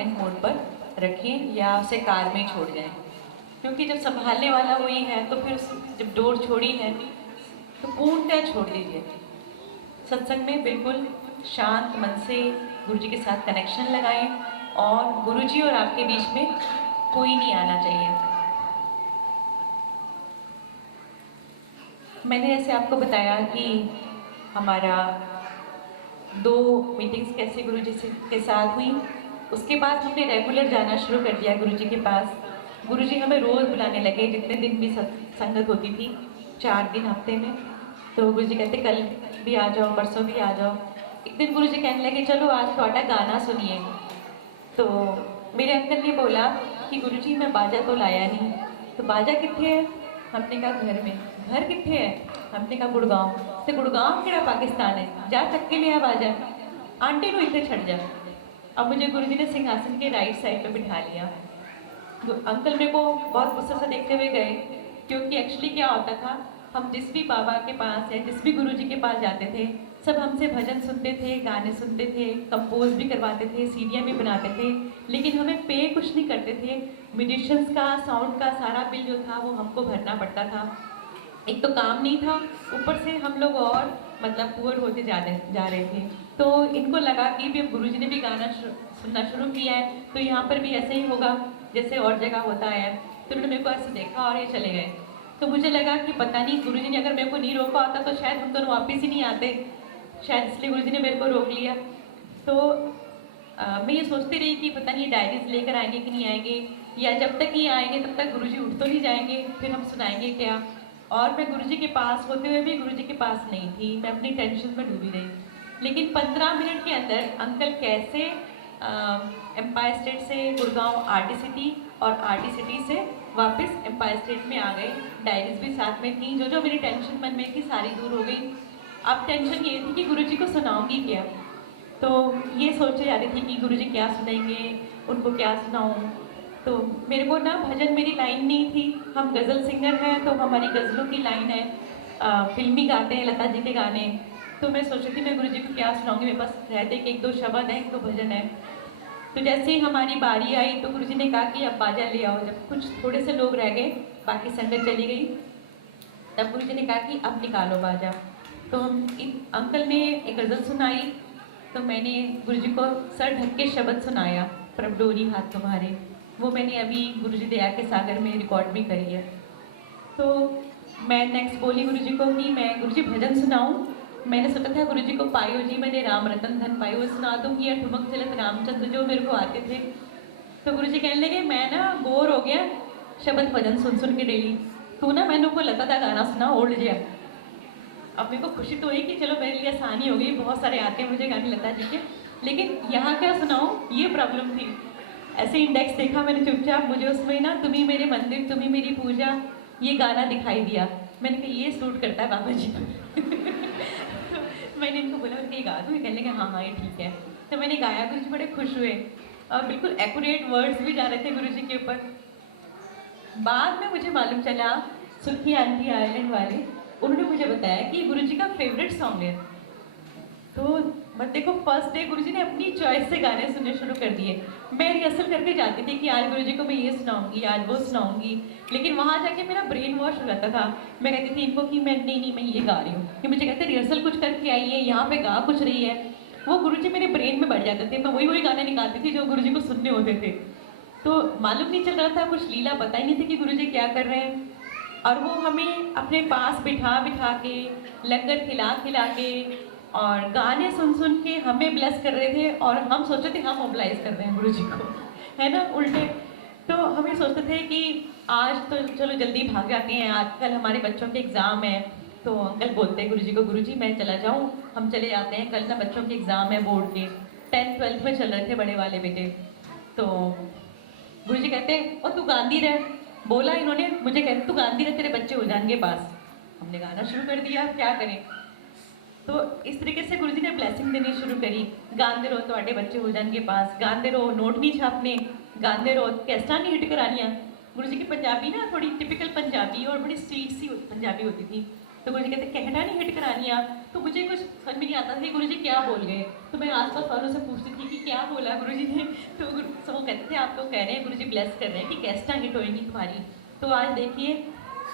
Silent mode पर रखें या उसे कार में छोड़ जाएं, क्योंकि जब संभालने वाला वही है तो फिर जब डोर छोड़ी है तो पूर्णतः छोड़ दीजिए। सत्संग में बिल्कुल शांत मन से गुरु जी के साथ कनेक्शन लगाएं और गुरु जी और आपके बीच में कोई नहीं आना चाहिए। मैंने ऐसे आपको बताया कि हमारा 2 मीटिंग्स कैसे गुरु जी के साथ हुई। उसके बाद हमने रेगुलर जाना शुरू कर दिया गुरु जी के पास। गुरु जी हमें रोज़ बुलाने लगे, जितने दिन भी संगत होती थी, 4 दिन हफ्ते में। तो गुरु जी कहते कल भी आ जाओ, परसों भी आ जाओ। एक दिन गुरु जी कहने लगे चलो आज थोड़ा गाना सुनिए। तो मेरे अंकल ने बोला कि गुरु जी मैं बाजा तो लाया नहीं। तो बाजा कितने है? हमने कहा घर में। घर कितने है? हमने कहा गुड़गांव। तो गुड़गांव केड़ा पाकिस्तान है, जा चक के लिया बाजा, आंटी को इतने छड़ जा। अब मुझे गुरु जी ने सिंहासन के राइट साइड पे बिठा लिया। तो अंकल मेरे को बहुत गुस्से से देखते हुए गए, क्योंकि एक्चुअली क्या होता था, हम जिस भी बाबा के पास या जिस भी गुरु जी के पास जाते थे, सब हमसे भजन सुनते थे, गाने सुनते थे, कंपोज भी करवाते थे, सीडियाँ भी बनाते थे, लेकिन हमें पे कुछ नहीं करते थे। म्यूजिशियंस का साउंड का सारा बिल जो था वो हमको भरना पड़ता था। एक तो काम नहीं था, ऊपर से हम लोग और मतलब पुअर होते जा रहे थे। तो इनको लगा कि भी गुरु जी ने भी गाना सुनना शुरू किया है तो यहाँ पर भी ऐसे ही होगा जैसे और जगह होता है। तो उन्होंने मेरे को ऐसे देखा और ये चले गए। तो मुझे लगा कि पता नहीं गुरु जी ने अगर मेरे को नहीं रोका होता तो शायद हम दोनों वापस ही नहीं आते, शायद इसलिए गुरु जी ने मेरे को रोक लिया। तो मैं ये सोचती रही कि पता नहीं डायरीज लेकर आएंगे कि नहीं आएंगे, या जब तक ये आएंगे तब तक गुरु जी उठ तो नहीं जाएंगे, फिर हम सुनाएंगे क्या। और मैं गुरु जी के पास होते हुए भी गुरु जी के पास नहीं थी, मैं अपनी टेंशन में डूबी रही। लेकिन 15 मिनट के अंदर अंकल कैसे एम्पायर स्टेट से गुड़गांव आरटी सिटी और आरटी सिटी से वापस एम्पायर स्टेट में आ गए। डायरीज भी साथ में थी, जो जो मेरी टेंशन मन में थी सारी दूर हो गई। अब टेंशन ये थी कि गुरु जी को सुनाऊंगी क्या। तो ये सोचे जा रही थी कि गुरु जी क्या सुनाएंगे, उनको क्या सुनाऊँ। तो मेरे को ना भजन मेरी लाइन नहीं थी, हम गज़ल सिंगर हैं तो हमारी गज़लों की लाइन है, फिल्मी गाते हैं लता जी के गाने। तो मैं सोच रही थी मैं गुरु जी को क्या सुनाऊंगी, मेरे पास रहते कि 1-2 शब्द हैं, 1-2 भजन है। तो जैसे ही हमारी बारी आई तो गुरु जी ने कहा कि अब बाजा ले आओ। जब कुछ थोड़े से लोग रह गए, बाकी संगत चली गई, तब गुरु जी ने कहा कि अब निकालो बाजा। तो हम अंकल ने एक गज़ल सुनाई, तो मैंने गुरु जी को सर ढक के शब्द सुनाया, प्रभ डोरी हाथ तुम्हारे। वो मैंने अभी गुरु जी दया के सागर में रिकॉर्ड भी करी है। तो मैं नेक्स्ट बोली गुरु जी को कि मैं गुरु जी भजन सुनाऊं। मैंने सोचा था गुरु जी को पायो जी मैंने राम रतन धन पायो सुना दूंगी, या ठुमक चलत रामचंद्र जो मेरे को आते थे। तो गुरु जी कहने लगे मैं ना बोर हो गया शब्द भजन सुन सुन के डेली, तू ना मैंने को लता का गाना सुना ओल्ड जिया। अब मेरे को खुशी तो हुई कि चलो मेरे लिए आसानी हो गई, बहुत सारे आते हैं मुझे गाने लता जी के, लेकिन यहाँ क्या सुनाऊँ ये प्रॉब्लम थी। ऐसे इंडेक्स देखा मैंने चुपचाप, मुझे उसमें ना तुम्ही मेरे मंदिर तुम्ही मेरी पूजा ये गाना दिखाई दिया। मैंने कहा ये सूट करता है बाबा जी मैंने इनको बोला ये गा दूँ, कहने लगे हाँ हाँ ये ठीक है। तो मैंने गाया, गुरु जी बड़े खुश हुए और बिल्कुल एक्यूरेट वर्ड्स भी जा रहे थे गुरु जी के ऊपर। बाद में मुझे मालूम चला, सुल्फी आंटी आयरलैंड वाले, उन्होंने मुझे बताया कि गुरु जी का फेवरेट सॉन्ग है। तो मत देखो फर्स्ट डे गुरु जी ने अपनी चॉइस से गाने सुनने शुरू कर दिए। मैं रिहर्सल करके जाती थी कि आज गुरु जी को मैं ये सुनाऊंगी, आज वो सुनाऊंगी, लेकिन वहाँ जाके मेरा ब्रेन वॉश हो जाता था। मैं कहती थी इनको कि मैं नहीं मैं ये गा रही हूँ, कि मुझे कहते रिहर्सल कुछ करके आई है, यहाँ पे गा कुछ रही है। वो गुरु जी मेरे ब्रेन में बढ़ जाते थे, मैं वही गाने निकालती थी जो गुरु जी को सुनने होते थे। तो मालूम नहीं चल रहा था, कुछ लीला पता ही नहीं थी कि गुरु जी क्या कर रहे हैं। और वो हमें अपने पास बिठा बिठा के, लंगर खिला खिला के और गाने सुन सुन के हमें ब्लेस कर रहे थे, और हम सोचते थे हम मोबिलाइज कर रहे हैं गुरु जी को, है ना उल्टे। तो हम ये सोचते थे कि आज तो चलो जल्दी भाग जाते हैं, आजकल हमारे बच्चों के एग्ज़ाम है। तो अंकल बोलते हैं गुरु जी को, गुरु जी मैं चला जाऊँ, हम चले जाते हैं, कल ना बच्चों के एग्ज़ाम है बोर्ड के, 10th-12th में चल रहे थे बड़े वाले बेटे। तो गुरु जी कहते हैं और तू गांधी रह, बोला इन्होंने, मुझे कहते तू गांधी रह तेरे बच्चे हो जाएंगे पास। हमने गाना शुरू कर दिया, क्या करें। तो इस तरीके से गुरु जी ने ब्लेसिंग देनी शुरू करी, गांदे रहो ਤੁਹਾਡੇ बच्चे हो जाएंगे पास, गांदे रहो नोट नहीं छापने, गांदे रहो कैस्टा नहीं हिट करानियाँ। गुरु जी की पंजाबी ना थोड़ी टिपिकल पंजाबी और बड़ी स्वीट सी पंजाबी होती थी। तो गुरु जी कहते कहना नहीं हिट करानियाँ। तो मुझे कुछ समझ में नहीं आता था गुरु जी क्या बोल गए। तो मैं आस पास वालों से पूछती थी कि क्या बोला गुरु जी ने। तो कहते थे आप लोग कह रहे हैं गुरुजी ब्लेस कर रहे हैं कि कैस्टा हिट होएंगी तुम्हारी, तो आज देखिए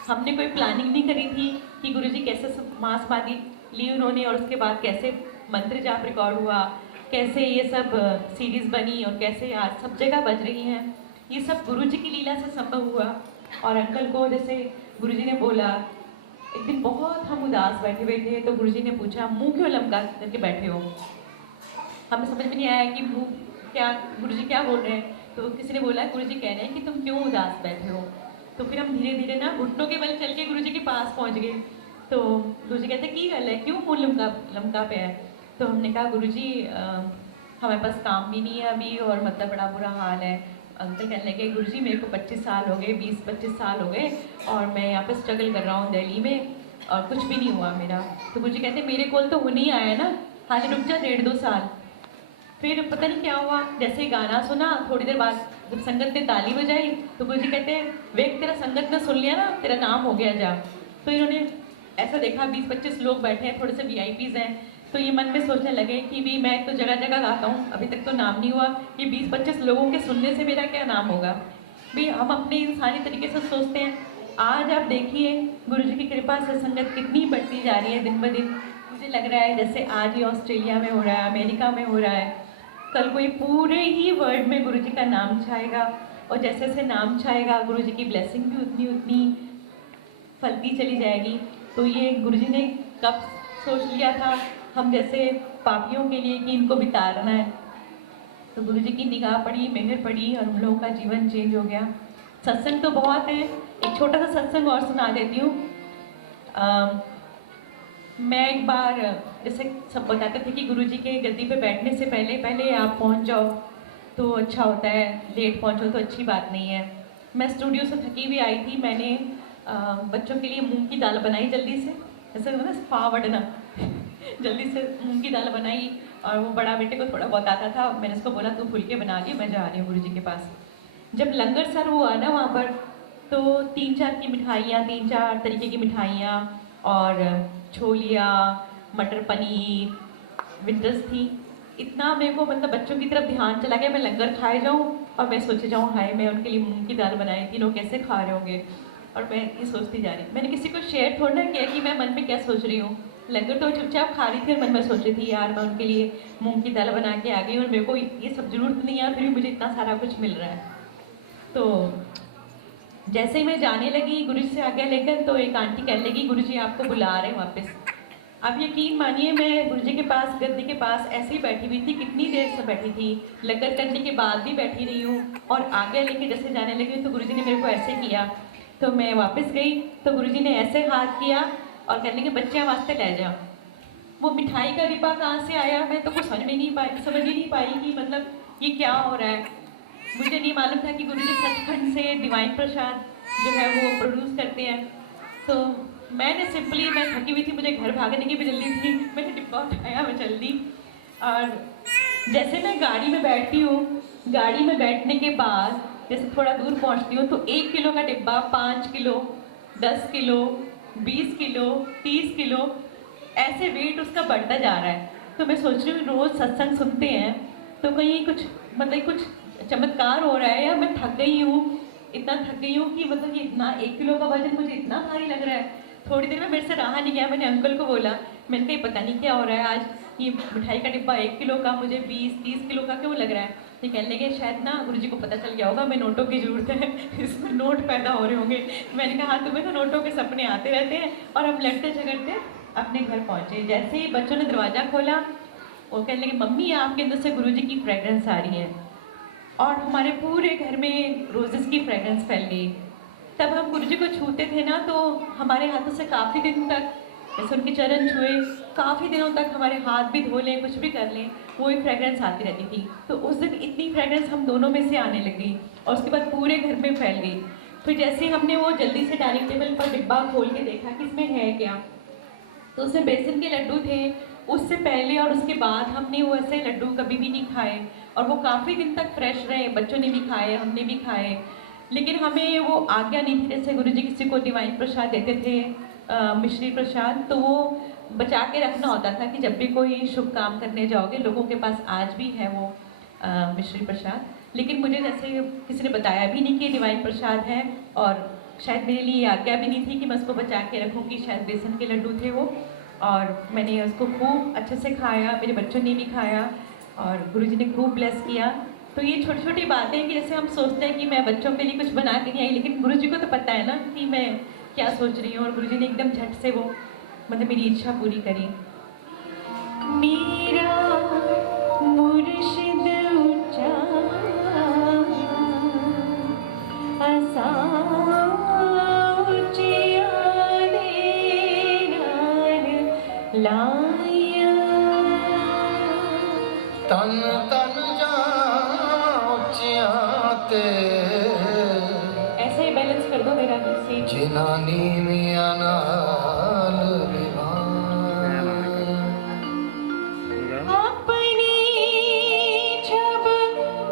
हमने कोई प्लानिंग नहीं करी थी कि गुरुजी कैसे मास बांधी ली उन्होंने और उसके बाद कैसे मंत्र जाप रिकॉर्ड हुआ, कैसे ये सब सीरीज़ बनी और कैसे आज सब जगह बज रही हैं, ये सब गुरुजी की लीला से संभव हुआ। और अंकल को जैसे गुरुजी ने बोला, एक दिन बहुत हम उदास बैठे हुए थे तो गुरुजी ने पूछा मुंह क्यों लमका करके बैठे हो। हमें समझ में नहीं आया कि मुंह क्या, गुरुजी क्या बोल रहे हैं। तो किसी ने बोला गुरुजी कह रहे हैं कि तुम क्यों उदास बैठे हो। तो फिर हम धीरे धीरे ना घुटनों के बल चल के गुरुजी के पास पहुंच गए। तो गुरुजी कहते की गल है, क्यों मुंह लमका पे है। तो हमने कहा गुरुजी हमारे पास काम भी नहीं है अभी और मतलब बड़ा बुरा हाल है। अंकल कहने लगे गुरुजी मेरे को 25 साल हो गए, 20-25 साल हो गए और मैं यहाँ पे स्ट्रगल कर रहा हूँ दिल्ली में और कुछ भी नहीं हुआ मेरा। तो गुरुजी कहते मेरे कोल तो होने ही आया ना, हाल रुक जा 1.5-2 साल। फिर पता नहीं क्या हुआ, जैसे ही गाना सुना थोड़ी देर बाद जब संगत ने ताली बजाई तो गुरुजी कहते हैं वेख तेरा संगत ने सुन लिया ना, तेरा नाम हो गया जा। तो इन्होंने ऐसा देखा 20-25 लोग बैठे हैं, थोड़े से VIPs हैं, तो ये मन में सोचने लगे कि भी मैं तो जगह जगह गाता हूँ, अभी तक तो नाम नहीं हुआ, ये 20-25 लोगों के सुनने से मेरा क्या नाम होगा। भी हम अपने इंसानी तरीके से सोचते हैं। आज आप देखिए गुरुजी की कृपा से संगत कितनी बढ़ती जा रही है दिन ब दिन। मुझे लग रहा है जैसे आज ही ऑस्ट्रेलिया में हो रहा है, अमेरिका में हो रहा है, कल कोई पूरे ही वर्ल्ड में गुरुजी का नाम छाएगा और जैसे जैसे नाम छाएगा गुरुजी की ब्लेसिंग भी उतनी उतनी फलती चली जाएगी। तो ये गुरुजी ने कब सोच लिया था हम जैसे पापियों के लिए कि इनको भी तारना है। तो गुरुजी की निगाह पड़ी, मेहर पड़ी और हम लोगों का जीवन चेंज हो गया। सत्संग तो बहुत है, एक छोटा सा सत्संग और सुना देती हूँ। मैं एक बार जैसे सब बताते थे कि गुरुजी के गद्दी पे बैठने से पहले पहले आप पहुँच जाओ तो अच्छा होता है, लेट पहुँचो तो अच्छी बात नहीं है। मैं स्टूडियो से थकी हुई आई थी, मैंने बच्चों के लिए मूंग की दाल बनाई जल्दी से, जैसे ना स्पा वडना जल्दी से मूंग की दाल बनाई और वो बड़ा बेटे को थोड़ा बहुत आता था, मैंने उसको बोला तू फुलके बना ली, मैं जा रही हूँ गुरुजी के पास। जब लंगर सर हुआ ना वहाँ पर तो 3-4 की मिठाइयाँ, 3-4 तरीके की मिठाइयाँ और छोलिया, मटर पनीर, विंटर्स थी। इतना मेरे को मतलब बच्चों की तरफ ध्यान चला गया, मैं लंगर खाए जाऊँ और मैं सोचे जाऊँ हाय मैं उनके लिए मूंग की दाल बनाई थी, लोग कैसे खा रहे होंगे। और मैं ये सोचती जा रही, मैंने किसी को शेयर थोड़ा ना किया कि मैं मन में क्या सोच रही हूँ। लंगर तो चुपचाप खा रही थी और मन में सोच रही थी यार मैं उनके लिए मूंग की दाल बना के आ गई और मेरे को ये सब जरूरत नहीं है, फिर भी मुझे इतना सारा कुछ मिल रहा है। तो जैसे ही मैं जाने लगी गुरुजी से आज्ञा लेकर तो एक आंटी कहने लगी गुरुजी आपको बुला रहे हैं वापस। आप यकीन मानिए मैं गुरुजी के पास गद्दी के पास ऐसे ही बैठी हुई थी, कितनी देर से बैठी थी, लंगर करने के बाद भी बैठी रही हूँ और आज्ञा लेके जैसे जाने लगी तो गुरुजी ने मेरे को ऐसे किया। तो मैं वापस गई तो गुरुजी ने ऐसे हाथ किया और कहने लगे बच्चे वास्ते ले जाओ। वो मिठाई का डिब्बा कहाँ से आया मैं तो कुछ समझ ही नहीं पाई कि मतलब ये क्या हो रहा है। मुझे नहीं मालूम था कि गुरुजी सचखंड से डिवाइन प्रसाद जो है वो प्रोड्यूस करते हैं। तो मैंने सिंपली, मैं थकी हुई थी, मुझे घर भागने की भी जल्दी थी, मैंने डिब्बा उठाया, मैं चल दी। और जैसे मैं गाड़ी में बैठती हूँ, गाड़ी में बैठने के बाद जैसे थोड़ा दूर पहुँचती हूँ तो 1 किलो का डिब्बा 5 किलो, 10 किलो, 20 किलो, 30 किलो ऐसे वेट उसका बढ़ता जा रहा है। तो मैं सोच रही हूँ रोज़ सत्संग सुनते हैं तो कहीं कुछ मतलब कुछ चमत्कार हो रहा है या मैं थक गई हूँ, इतना थक गई हूँ कि मतलब ये इतना 1 किलो का वजन मुझे इतना भारी लग रहा है। थोड़ी देर में मेरे से रहा नहीं गया, मैंने अंकल को बोला, मैंने कहा पता नहीं क्या हो रहा है आज, ये मिठाई का डिब्बा 1 किलो का मुझे 20-30 किलो का क्यों लग रहा है। ये कहने लगे शायद ना गुरुजी को पता चल गया होगा मैं नोटों की ज़रूरत है इसमें नोट पैदा हो रहे होंगे। मैंने कहा हाँ तुम्हें तो नोटों के सपने आते रहते हैं। और हम लड़ते झगड़ते अपने घर पहुँचे। जैसे ही बच्चों ने दरवाज़ा खोला वो कहने लगे मम्मी आपके अंदर से गुरुजी की फ्रेगरेंस आ रही है और हमारे पूरे घर में रोजेस की फ्रेगरेंस फैल गई। तब हम गुरुजी को छूते थे ना तो हमारे हाथों से काफ़ी दिन तक जैसे उनके चरण छुए, काफ़ी दिनों तक हमारे हाथ भी धो लें, कुछ भी कर लें, वही फ्रेगरेंस आती रहती थी। तो उस दिन इतनी फ्रेगरेंस हम दोनों में से आने लगी और उसके बाद पूरे घर में फैल गई। फिर जैसे हमने वो जल्दी से डाइनिंग टेबल पर डिब्बा खोल के देखा कि इसमें है क्या, तो उसमें बेसन के लड्डू थे। उससे पहले और उसके बाद हमने वो ऐसे लड्डू कभी भी नहीं खाए और वो काफ़ी दिन तक फ्रेश रहे, बच्चों ने भी खाए, हमने भी खाए। लेकिन हमें वो आज्ञा नहीं थी, जैसे गुरुजी किसी को डिवाइन प्रसाद देते थे, मिश्री प्रसाद, तो वो बचा के रखना होता था कि जब भी कोई शुभ काम करने जाओगे, लोगों के पास आज भी है वो मिश्री प्रसाद। लेकिन मुझे जैसे किसी ने बताया भी नहीं कि डिवाइन प्रसाद है, और शायद मेरे लिए ये आज्ञा भी नहीं थी कि मैं उसको बचा के रखूं, कि शायद बेसन के लड्डू थे वो। और मैंने उसको खूब अच्छे से खाया, मेरे बच्चों ने भी खाया और गुरुजी ने खूब ब्लेस किया। तो ये छोटी छोटी बातें कि जैसे हम सोचते हैं कि मैं बच्चों के लिए कुछ बना के नहीं आई, लेकिन गुरुजी को तो पता है ना कि मैं क्या सोच रही हूँ, और गुरुजी ने एकदम झट से वो मतलब मेरी इच्छा पूरी करी। मेरा मुर्शिद ऊंचा असा ऊंचिया लाया तन तन जा ऊंचिया ते ऐसे ही बैलेंस कर दो मेरा किसी जिनानी मियां नाल अपनी छब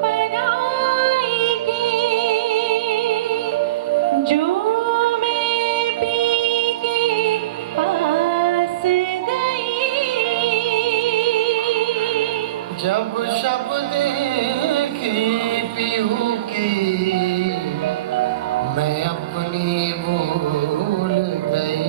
बनाएगी जो मैं पी के पास गई, जब शब्द देखी पीहू की मैं अपनी भूल गई।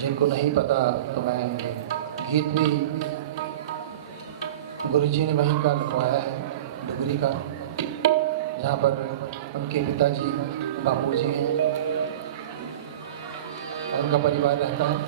जिनको नहीं पता तो मैं गीत भी गुरुजी ने वहीं का लिखवाया है, डुगरी का, जहाँ पर उनके पिताजी बापूजी हैं और उनका परिवार रहता है।